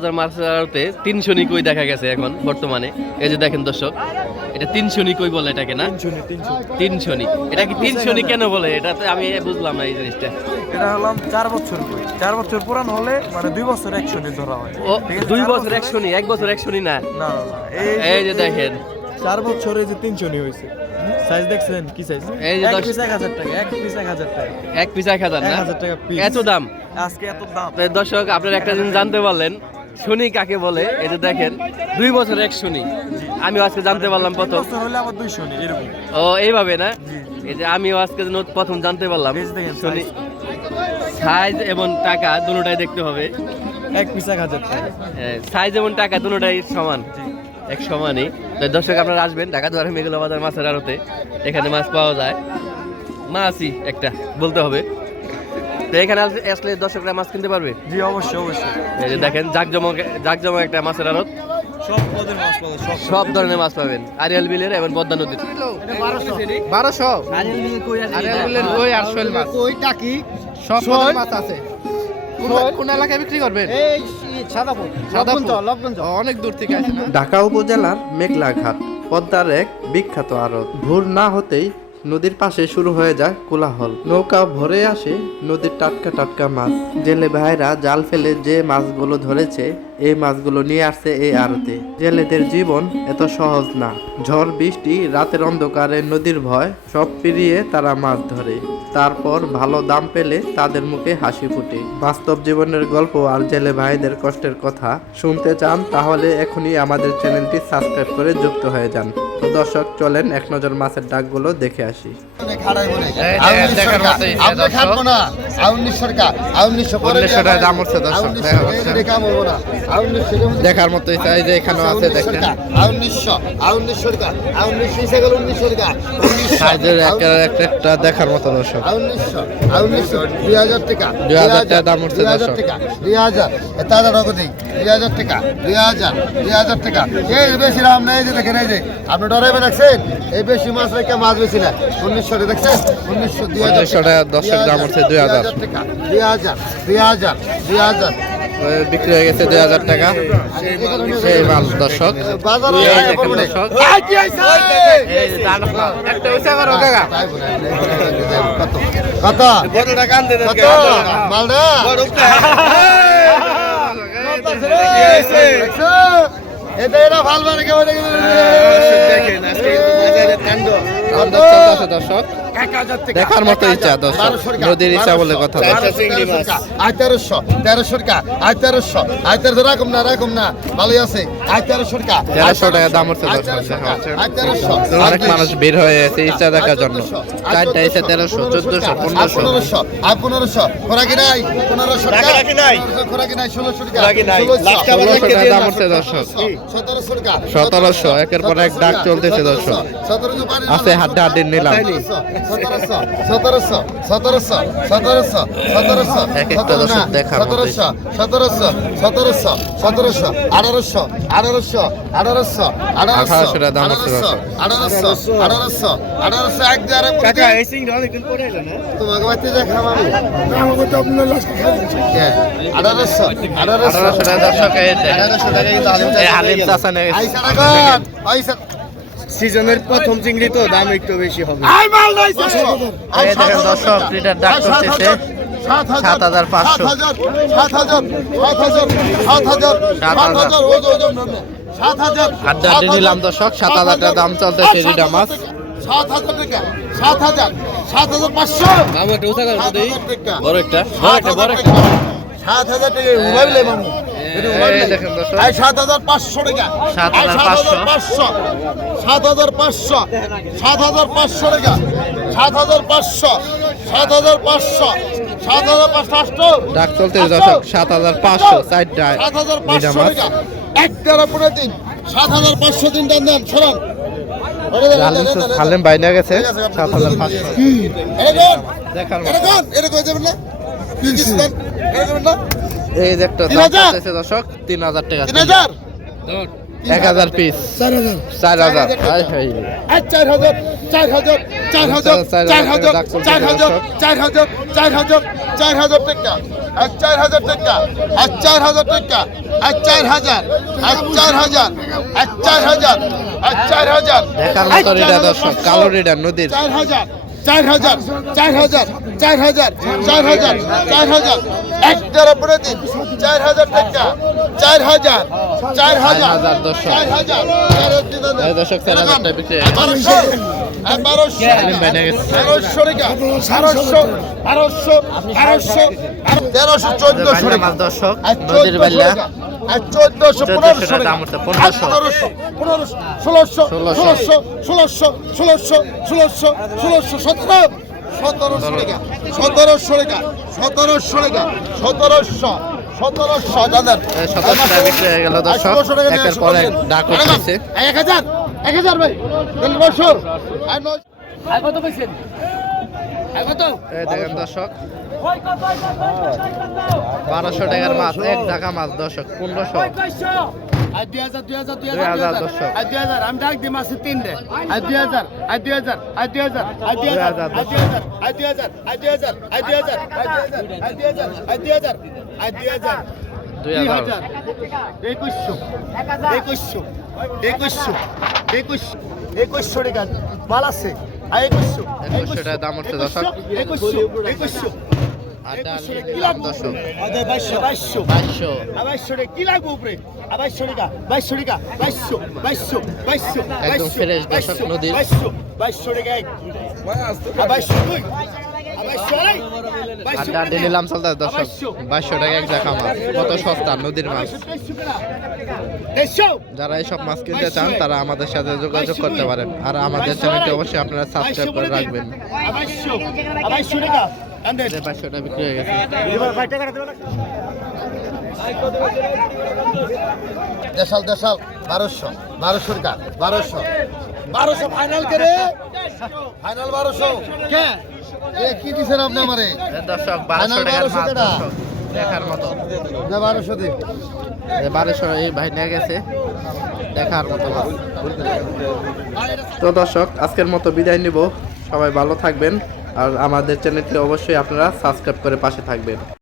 বাজার মাছের আড়তে 300 নি কই দেখা গেছে এখন বর্তমানে। এই যে দেখেন দর্শক, এটা 300 নি কই বলে এটাকে না? 300 নি। এটা কি 300 নি কেন বলে? এটা তো আমি বুঝলাম না এই জিনিসটা। এটা হলাম 4 বছর কই, 4 বছর পুরানো হলে মানে 2 বছর 100 নি ধরা হয়। ও 2 বছর 100 নি, 1 বছর 100 নি না? না না না, এই যে দেখেন 4 বছরে যে 300 নি হইছে। সাইজ দেখছেন কি সাইজ? এই যে 1 পিস 1000 টাকা, 1 পিস 1000 টাকা। এক পিস 1000 না? 1000 টাকা পিস। এত দাম আজকে এত দাম। তো দর্শক আপনারা একটা জিনিস জানতে পারলেন, শনি কাকে বলে। এই যে দেখেন 2 বছর 100 নি। আমি আজকে জানতে পারলাম প্রথম। 2 বছর হলে আবার 200 নি এরকম। ও এইভাবে না? এই যে আমিও আজকে প্রথম জানতে পারলাম বেশ দেখেন শনি সাইজ এবং টাকা দুটোটাই দেখতে হবে। 1 পিস 1000 টাকা। সাইজ এবং টাকা দুটোটাই সমান, এক সমানই। তো দর্শক আপনারা আসবেন ঢাকা দুয়ারে মেঘলা বাজার মাছের আড়তে, এখানে মাছ পাওয়া যায়। মাছই একটা বলতে হবে। তো এখানে আসলে দর্শকরা মাছ কিনতে পারবে। জি অবশ্যই অবশ্যই। এই যে দেখেন জাকজমক একটা মাছের আড়ত, সব পদের মাছ পাবে, সব ধরনের মাছ পাবেন। আরিয়াল বিলের এবং পদ্মা নদীর। 1200 আরিয়াল বিলের কই আর শোল মাছ, কই টাকি সব পদের মাছ আছে। কোন এলাকায় বিক্রি করবেন? এই সাদাপুর অনেক দূর থেকে আসে না? ঢাকা উপজেলার মেঘলাঘাট পদ্মার এক বিখ্যাত আড়ত। ভোর না হতেই নদীর পাশে শুরু হয়ে যায় কোলাহল। নৌকা ভরে আসে নদীর টাটকা টাটকা মাছ। জেলে ভাইরা জাল ফেলে যে মাছগুলো ধরেছে, এই মাছগুলো নিয়ে আসছে এই আড়তে। জেলেদের জীবন এত সহজ না। ঝড় বৃষ্টি, রাতের অন্ধকারে, নদীর ভয় সব পেরিয়ে তারা মাছ ধরে। তারপর ভালো দাম পেলে তাদের মুখে হাসি ফুটে। বাস্তব জীবনের গল্প আর জেলে ভাইদের কষ্টের কথা শুনতে চান তাহলে এখনই আমাদের চ্যানেলটি সাবস্ক্রাইব করে যুক্ত হয়ে যান। তো দর্শক চলেন এক নজর মাছের ডাকগুলো দেখে আসি। দেখার মতো এখানে আছে, দেখেন একটা দেখার মতো দর্শক। 2000 টাকা, 2000 টাকা দাম উঠছে দর্শক। 2000 তাজা নগদি 2000 টাকা, 2000 টাকা। এই বেশি দাম নেই যে দেখেন, এই যে আপনি ডরাইবে রাখছেন, এই বেশি মাছ রেখে মাছ বেশি না। 1900 টাকা দেখছেন, 1900 টাকা দর্শক দাম উঠছে 2000 টাকা, 2000 বিক্রি হয়ে গেছে 2000 টাকা। সেই মাল দর্শক বাজারে কত মালদা এটা ভাল মানে কেমন দর্শক দেখার মতো ইচ্ছা দর্শক, নদীর ইচ্ছা বলে কথা। 1300 টাকা, 1300 রাখুম না ভালোই আছে। 1300 টাকা, 1300 টাকা দাম হচ্ছে দর্শক। অনেক মানুষ বের হয়ে গেছে ইচ্ছা দেখার জন্য। চারটা ইচ্ছা 1300, 1400, 1500। 1500 খোরাকি নাই, 1500 টাকা খোরাকি নাই, 1600 টাকা, 1600 টাকা দাম হচ্ছে দর্শক। 1700 টাকা, 1700 একের পর এক ডাক চলতেছে দর্শক। 1700 আছে হাড্ডা হাড্ডি নিলাম। 1700 এক একটা দর্শক দেখার মতো। 1700 টাকা দাম হচ্ছে দর্শক। 1800 এক জারে টাকা এই সিং অনেকদিন পরে এলো না তোমাকে বাড়িতে দেখাম আমি। আমাকে তো আপনার লাস্ট খাই 1800 টাকা দর্শক। এই হালিম চাচা নেই। আইসা সিজনের প্রথম চিংড়ি তো দাম একটু বেশি হবে। এই দেখেন দর্শক, লিটার ডাক চলতেছে 7500। 7000 হাড্ডা হাড্ডি নিলাম দর্শক। 7000 টাকা দাম চলতেছে রিডা মাছ। 7000 টাকা, 7500 দাম একটা উঁচা করে দেই, বড় একটা 7000 টাকা উড়াইলে মামু। এই দেখেন দর্শক 7500 টাকা, 7500 টাকা, 7500 ডাক চলতেছে দর্শক। 7500 চারটা রিডা 7500 মাছ। টাকা, এক টাকা পরে দিন 7500 দিন দেন সরান। হালিম বাইনা গেছে 7500। দেখার মতো। এরকম যাবেন না, কি কিছু দেন, এরকম না। এই যে একটা দাম চলতেছে দর্শক 3000 টাকা। 3000 1000 পিস 4000 4000 হাই হাই আর 4000 4000 4000 4000 4000 4000 4000 4000 টাকা আর 4000 টাকা আর 4000 টাকা আর 4000 আর 4000 আর 4000 আর 4000 দেখার মতো রেডা দর্শক কালো রেডা নদীর 4000 4000 4000 4000 4000 4000 একটার উপরে দিন 4000 টাকা 4000 4000 দর্শক 4000 এই দর্শক 4000 টাকা বিক্রি হয়। 1200 সালিম ভাই নিয়ে গেছে। 1200 টাকা 1200 1200 1200 1300 1400 বাল্লা টাকা মাছ দর্শক আর নদীর বাল্লা 1400 1400 টাকা দাম উঠছে, 1500 1600 1600 1600 1600 1600 1600 1700 টাকা 1700 টাকা 1700 টাকা 1700 1700 দাদা 1700 টাকা বিক্রি হয়ে গেল দর্শক একের পর এক ডাক উঠছে 1000 1000 ভাই 900 আর 900 এই দেখেন দর্শক 1200 টাকার মাছ এক ঢাকা মাছ দর্শক 1500 আর 2000 2000 দর্শক আর 2000 আমি ডাক দিই মাসে 3 দে আর 2000 আর 2000 আর 2000 আর 2000 আর 2000 আর 2000 আর 2000 আর 2000 আর 2000 আর 2000 আর 2000 2000 2100 টাকা মাল আছে আর 2100 2100 টাকা দাম উঠছে দর্শক 2100 আর ডাল দাম দর্শক 2200 2200 2200 কি লাগবে উপরে 2200 টাকা 2200 একদম fresh দর্শক নদীর। 2200 টাকা এক 2200 দুই 2200 আড্ডা আড্ডি নিলাম চলতে দর্শক 2200 টাকা এক ঢাকা মাছ কত সস্তা নদীর মাছ যারা এইসব মাছ কিনতে চান তারা আমাদের সাথে যোগাযোগ করতে পারেন আর আমাদের চ্যানেলটি অবশ্যই আপনারা সাবস্ক্রাইব করে রাখবেন 2200 টাকা 500 টাকা বিক্রি হয়ে গেছে দেশাল 1200 টাকা 1200 ফাইনাল কে রে ফাইনাল 1200 কে কি দিছেন আপনি আমারে দর্শক 1200 টাকার মাছ দর্শক দেখার মতো 1200 দে 1200 এই ভাই নিয়ে গেছে দেখার মতো মাছ তো দর্শক আজকের মতো বিদায় নিব সবাই ভালো থাকবেন আর আমাদের চ্যানেলটি অবশ্যই আপনারা সাবস্ক্রাইব করে পাশে থাকবেন।